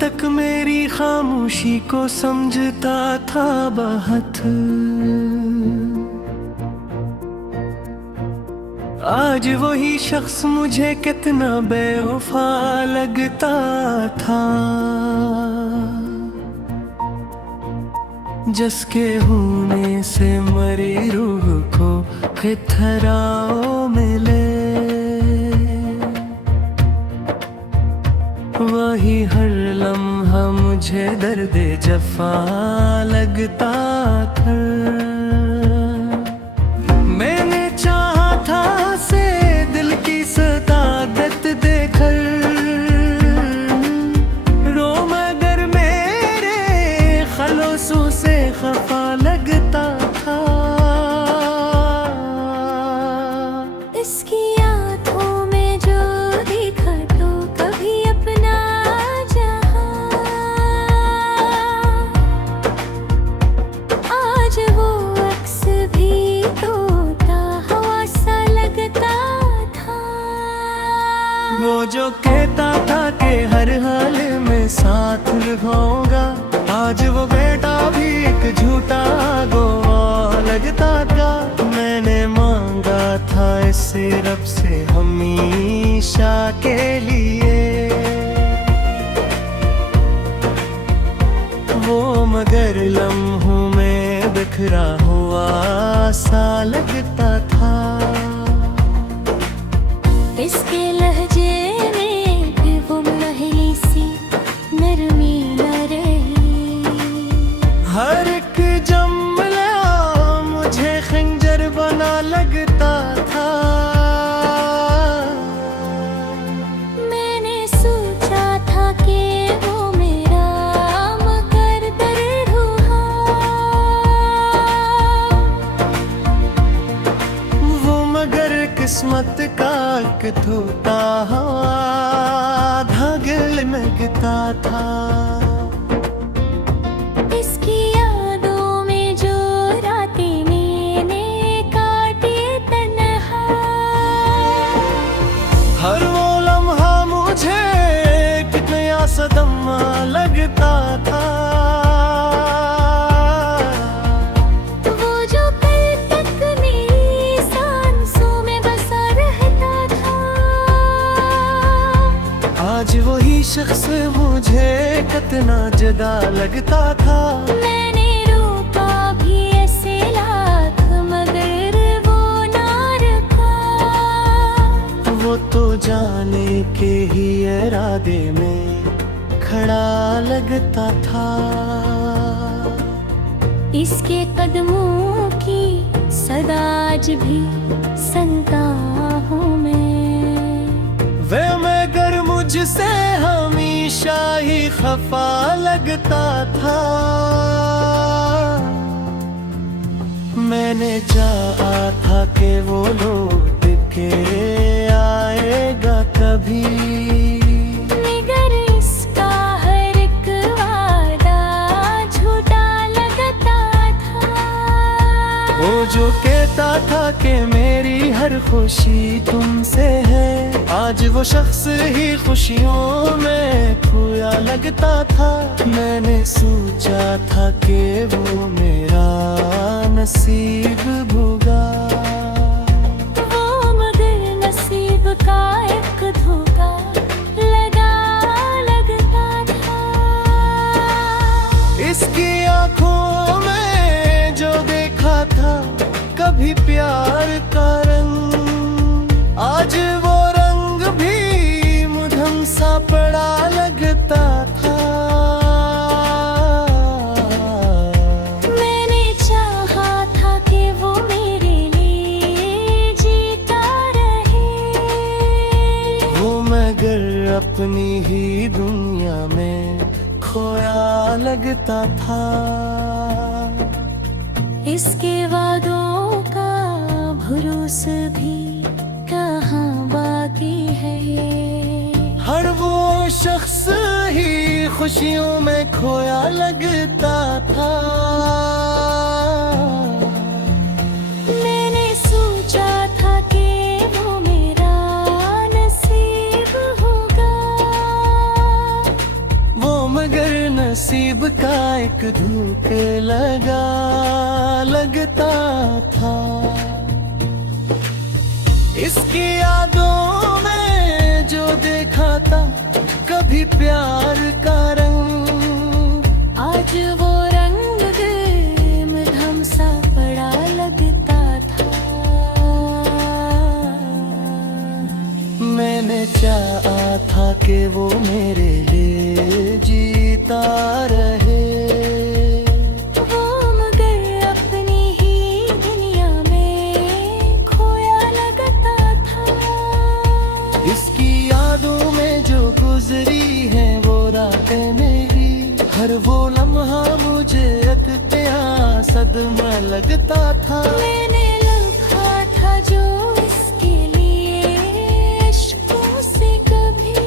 तक मेरी खामोशी को समझता था बहुत, आज वही शख्स मुझे कितना बेवफा लगता था। जिसके होने से मरी रूह को खिथराओ मिले, वही हर लम्हा मुझे दर्द जफा लगता था। मैंने चाहा था से दिल की सतादत देकर, रो मगर मेरे खलोसों से खफा लगता था। इसकी आंखों में जो देखा तो कभी अपना जहां, आज वो अक्स भी टूटा हुआ सा लगता था। वो जो कहता था कि हर हाल में साथ निभाऊंगा, आज वो बेटा भी एक झूठा गोवा लगता था। मैंने मांगा था इसे रब से हमेशा के लिए, वो मगर लम्हों में बिखरा हुआ सा लगता था। इसके लहजे में भी वो महली सी नरमी न रही, हर एक जुमला मुझे खंजर बना लगता था। मैंने सोचा था कि वो मेरा मुकद्दर हुआ, वो मगर किस्मत का एक धोता हुआ धागे महकता था। इसकी यादों में जो रातें मैंने काटी तन्हा, हर वो लम्हा मुझे एक नया सदमा लगता था। वो जो कल तक मेरी सांसों में बसा रहता था, आज वही शख्स मुझे कितना जुदा लगता था। मैंने रोका भी ऐसे लाख मगर वो ना रखा, वो तो जाने के ही इरादे में खड़ा लगता था। इसके कदमों की सदा आज भी सुनता हूँ मैं, वे मगर मुझसे हमेशा ही खफा लगता था। मैंने चाहा था कि वो लौट के आएगा कभी, मगर इसका हर एक वादा झूठा लगता था। वो जो कहता था कि मेरी हर खुशी तुमसे है, आज वो शख्स ही खुशियों में खोया लगता था। मैंने सोचा था कि वो मेरा नसीब होगा, वो मगर नसीब का एक धोखा लगा लगता था। इसकी आंखों में जो देखा था कभी प्यार का रंग, आज वो रंग भी मुझम सा पड़ा लगता था। मैंने चाहा था कि वो मेरे लिए जीता रहे, वो मगर अपनी ही दुनिया में खोया लगता था। इसके वादों का भरोसा भी कहाँ बाकी है। हर वो शख्स ही खुशियों में खोया लगता था। मैंने सोचा था कि वो मेरा नसीब होगा, वो मगर नसीब का एक धोखे लगता था। इसकी यादों में जो देखा था कभी प्यार का रंग, आज वो रंग मध्यम सा पड़ा लगता था। मैंने चाहा था कि वो मेरे लिए जीता रहे, वो मगर अपनी ही दुनिया में खोया लगता था। इसकी यादों में जो गुजरी है वो रातें मेरी, हर वो लम्हा मुझे अत्या सदमा लगता था। मैंने लिखा था जो इसके लिए इश्कों से कभी,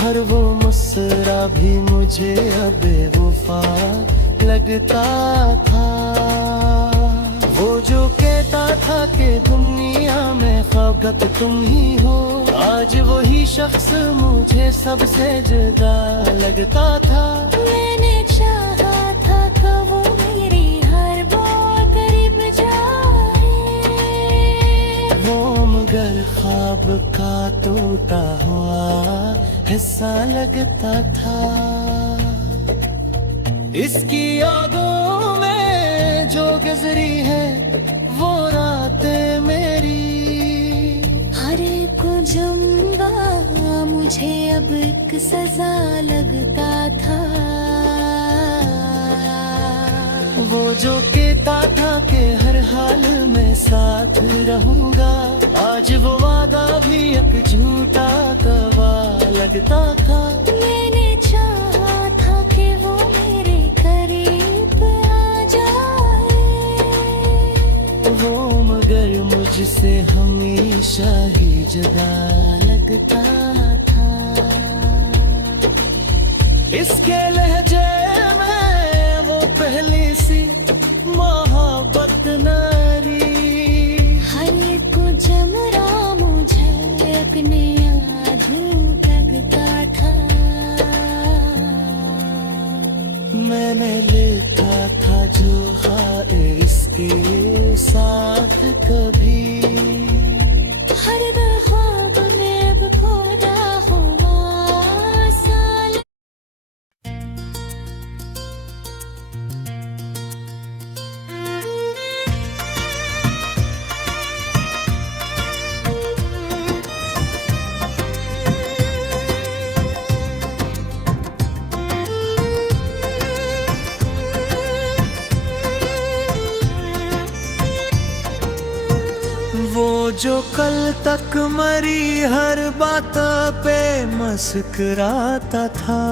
हर वो मुस्कुरा भी मुझे अब बेवफा लगता था। वो जो कहता था कि दुनिया में ख्वाबत तुम ही हो, आज वही शख्स मुझे सबसे जुदा लगता था। मैंने चाहा था कि वो मेरी हर बात करीब जाए, वो मगर ख्वाब का टूटा हुआ हिस्सा लगता था। इसकी यादों में जो गुजरी है वो रातें मेरी, हर एक जुम्बा मुझे अब एक सजा लगता था। वो जो कहता था कि हर हाल में साथ रहूंगा, आज वो वादा भी एक झूठा गवा लगता था। मैंने चाहा था कि वो मेरे करीब आ जाए, वो मगर मुझसे हमेशा ही जुदा लगता था। इसके लहजे में वो पहली सी मोहब्बत नारी, हर एक जमरा मुझे अपने अधूर लगता था। मैंने लिखा था जो हाय इसके साथ कभी, हर ख्वाब में अब खोदा हुआ साल। वो जो कल तक मरी हर बात पे मुस्कुराता था,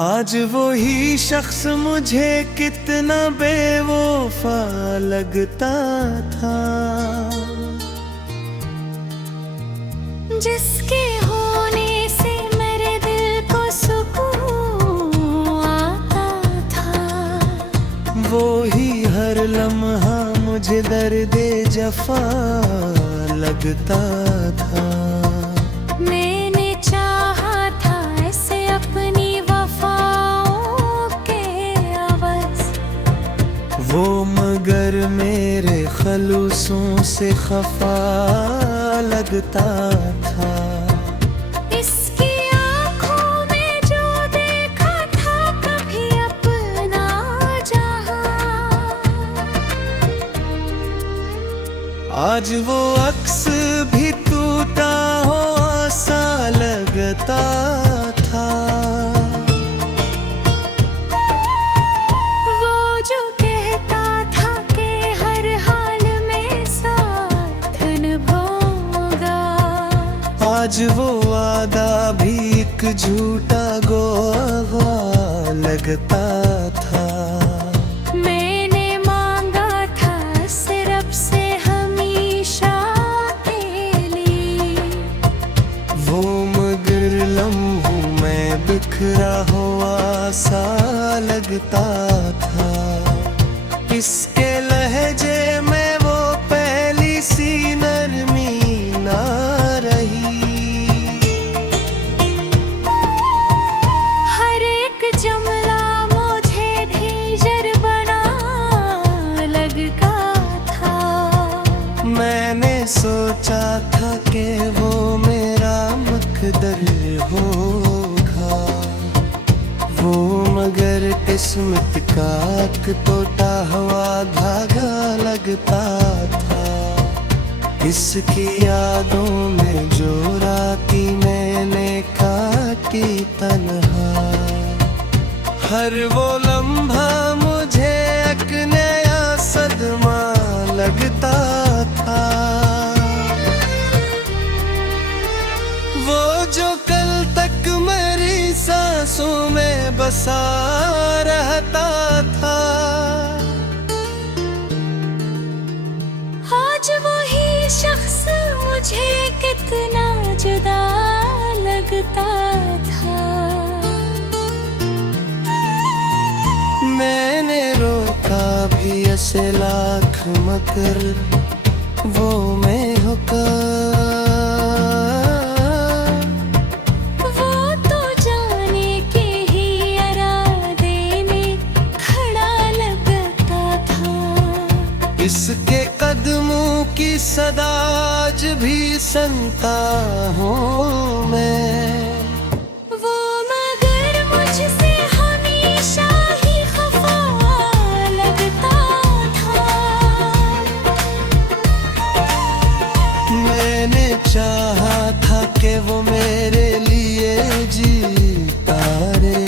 आज वो ही शख्स मुझे कितना बेवफा लगता था। जिसके होने से मेरे दिल को सुकून आता था, वो ही हर लम्हा मुझे दर्दे जफा लगता था। मैंने चाहा था ऐसे अपनी वफाओं के अवज़, वो मगर मेरे खलूसों से खफा लगता था। इसकी आँखों में जो देखा था कभी अपना जहां, आज वो अक्स भी टूटा हो सा लगता था। वो जो कहता था कि हर हाल में साथ निभाऊंगा, आज वो वादा भी एक झूठा गोवा लगता था। मैंने मांगा था सिर्फ से हमेशा के लिए, वो मगर लम्हों में बिखरा हुआ सा लगता था। इसके लहजे में वो पहली सी नरमी ना रही, मुकद्दर होगा वो, मगर किस्मत का एक टूटा हुआ धागा लगता था। इसकी यादों में जो राती मैंने काटी तन्हा, हर वो लम्हा मुझे एक नया सदमा लगता था। वो जो कल तक मेरी सांसों में बसा रहता था, आज वही शख्स मुझे कितना जुदा लगता था। मैंने रोका भी ऐसे लाख मगर वो मैं होका, वो तो जाने के ही इरादे में खड़ा लगता था। इसके कदमों की सदा आज भी सुनता हूँ मैं। वो मगर मुझसे हमेशा ही खफा लगता था। मैंने चाहा था कि वो मेरे लिए जीता रहे,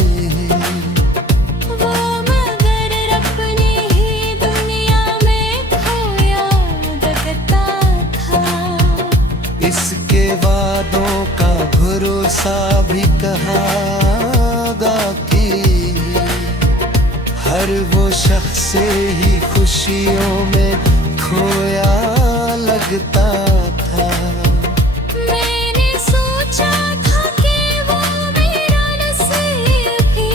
वो मगर अपनी ही दुनिया में खोया लगता था। इसके वादों का भरोसा भी कहागा कि हर वो शख्स ही खुशियों में खोया लगता था। मैंने सोचा था कि वो मेरा नसीब ही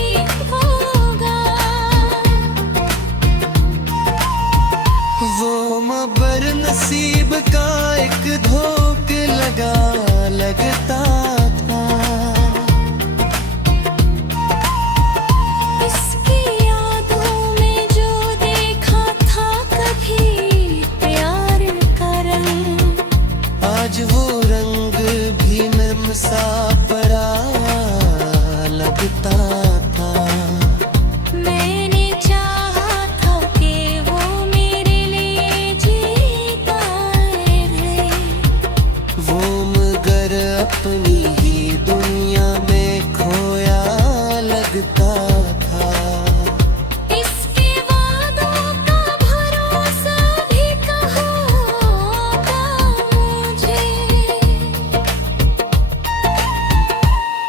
होगा, वो मगर नसीब का एक धोख लगा लगता था। इसकी यादों में जो देखा था कभी प्यार का रंग, आज वो रंग भी नम सा पड़ा लगता था। मैंने चाहा था कि वो मेरे लिए जीता रहे, वो मगर अपनी ही दुनिया में खोया लगता था। इसके वादों का भरोसा भी कहोगा मुझे।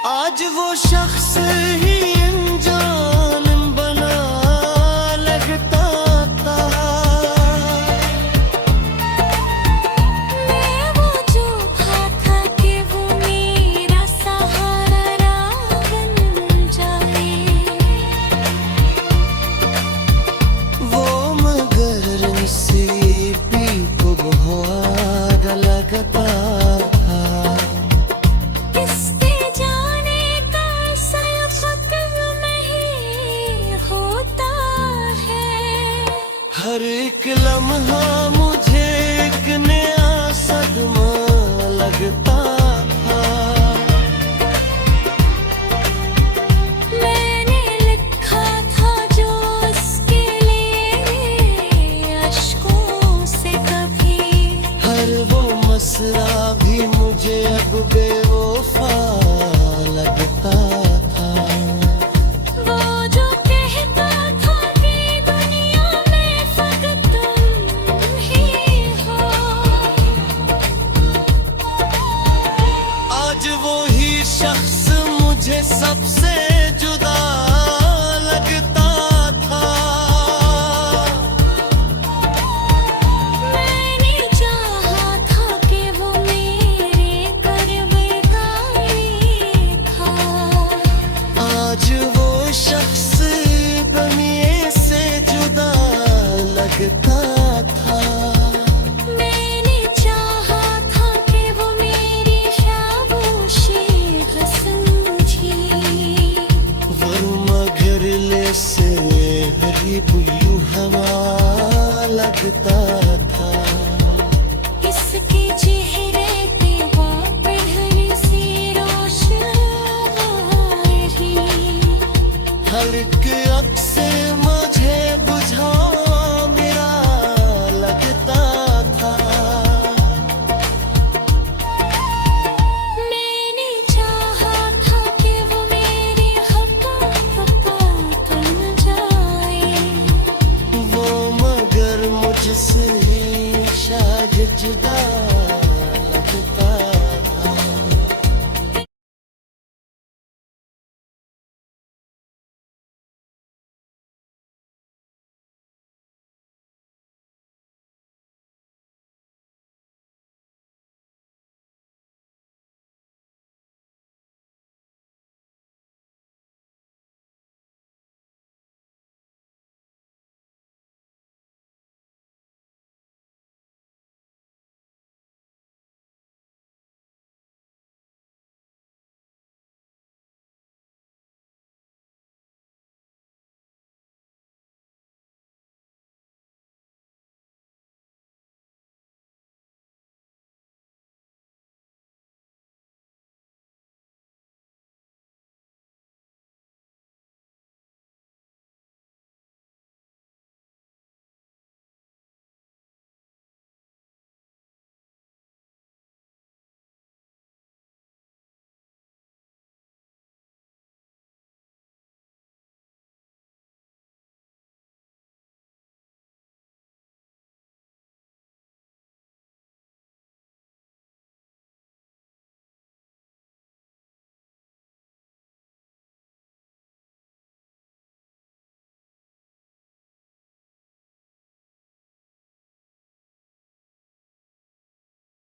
आज वो शख्स ही अनजान बना लगता था। मैं वो जो था कि वो मेरा सहारा बन जाए, वो मगर नसीबी को बहुत लगता था। किसके जाने का सल्फत नहीं होता है। हर एक लम्हा मुझे एक नया सदमा लगता था। मैंने लिखा था जो उसके लिए अश्कों से कभी, हर वो मसरा भी मुझे अब बेवफा लगता था। वो जो कहता था कि दुनिया में फकत तुम ही हो, आज वो ही शख्स मुझे सबसे जुदा लगता था। मैंने चाहा था कि वो मेरे करीब ही था। आज वो शख्स दुनिया से जुदा लगता था। मैंने चाहा था कि वो मेरी खामोशी समझी, वो धड़कन